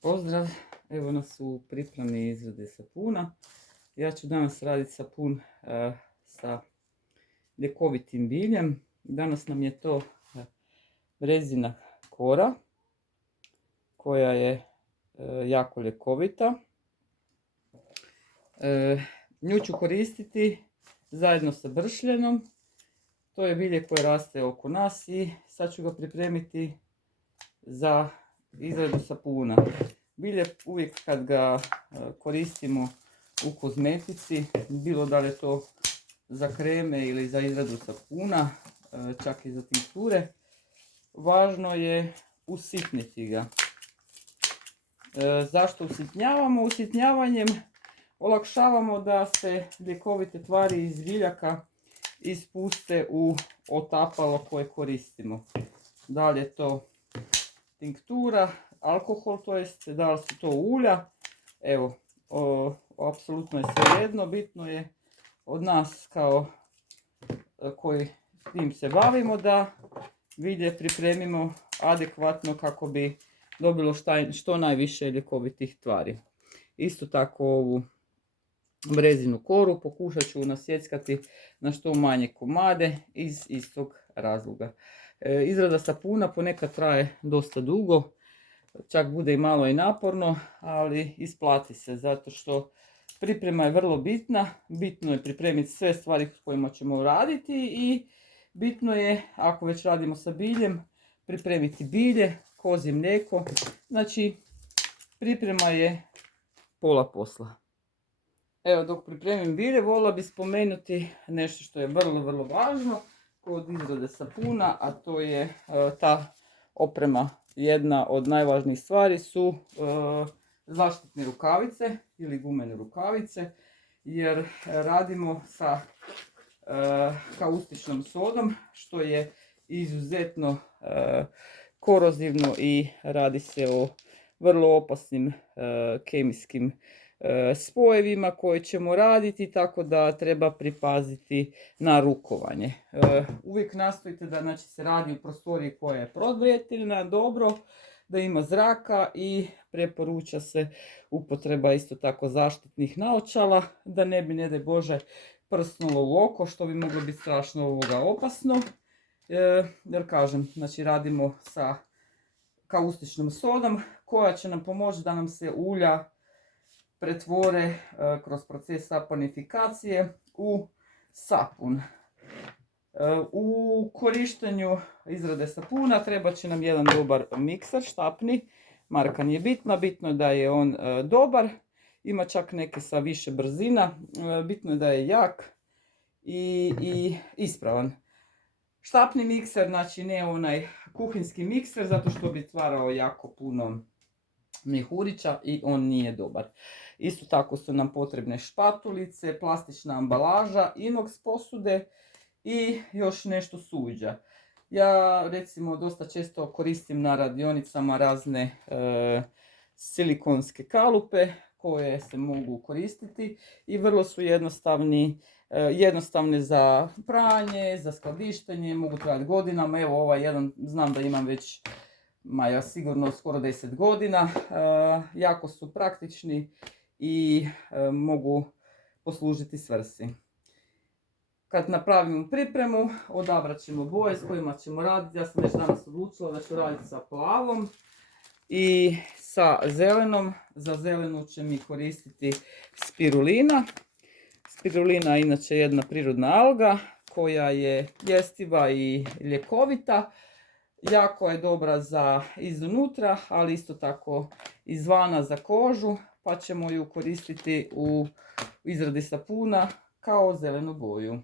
Pozdrav, evo nas u pripremi izrade sapuna. Ja ću danas raditi sapun sa ljekovitim biljem. Danas nam je to brezina kora koja je jako ljekovita. Nju ću koristiti zajedno sa bršljenom. To je bilje koje raste oko nas i sad ću ga pripremiti za izradu sapuna. Bilje uvijek kad ga koristimo u kozmetici, bilo da li je to za kreme ili za izradu sapuna, čak i za tinkture, važno je usitniti ga. Zašto usitnjavamo? Usitnjavanjem olakšavamo da se ljekovite tvari iz biljaka ispuste u otapalo koje koristimo. Da li je to tinktura, alkohol, to jest da li su to ulja, evo, apsolutno je svejedno, bitno je od nas kao koji s tim se bavimo da bilje pripremimo adekvatno kako bi dobilo što najviše ljekovitih tvari. Isto tako ovu brezinu koru pokušat ću nasjeckati na što manje komade iz istog razloga. Izrada sapuna ponekad traje dosta dugo, čak bude i malo i naporno, ali isplati se zato što priprema je vrlo bitna. Bitno je pripremiti sve stvari s kojima ćemo raditi i bitno je, ako već radimo sa biljem, pripremiti bilje, kozje mlijeko. Znači, priprema je pola posla. Evo, dok pripremim bilje, voljela bih spomenuti nešto što je vrlo važno kod izrade sapuna, a to je ta oprema. Jedna od najvažnijih stvari su zaštitne rukavice ili gumene rukavice, jer radimo sa kaustičnom sodom, što je izuzetno korozivno i radi se o vrlo opasnim kemijskim spojevima koje ćemo raditi, tako da treba pripaziti na rukovanje. Uvijek nastojite da, znači, se radi u prostoriji koja je provjetrena, dobro, da ima zraka i preporuča se upotreba isto tako zaštitnih naočala, da ne bi, ne daj Bože, prsnulo u oko, što bi moglo biti strašno opasno. Jer kažem, znači radimo sa kaustičnom sodom koja će nam pomoći da nam se ulja pretvore kroz proces saponifikacije u sapun. U korištenju izrade sapuna treba će nam jedan dobar mikser štapni. Marka nije bitna, bitno je da je on dobar. Ima čak neke sa više brzina. Bitno je da je jak i ispravan. Štapni mikser, znači ne onaj kuhinski mikser, zato što bi stvarao jako puno mjehurića i on nije dobar. Isto tako su nam potrebne špatulice, plastična ambalaža, inox posude i još nešto suđa. Ja recimo dosta često koristim na radionicama razne silikonske kalupe koje se mogu koristiti i vrlo su jednostavne za pranje, za skladištenje, mogu trajati godinama. Evo ovaj jedan znam da imam već ja sigurno skoro 10 godina. Jako su praktični i mogu poslužiti svrsi. Kad napravimo pripremu, odabrat ćemo boje s kojima ćemo raditi. Ja sam već danas odlučila da ću raditi sa plavom i sa zelenom. Za zelenu će mi koristiti spirulina. Spirulina je inače jedna prirodna alga koja je jestiva i ljekovita. Jako je dobra za iznutra, ali isto tako izvana za kožu, pa ćemo ju koristiti u izradi sapuna kao zelenu boju.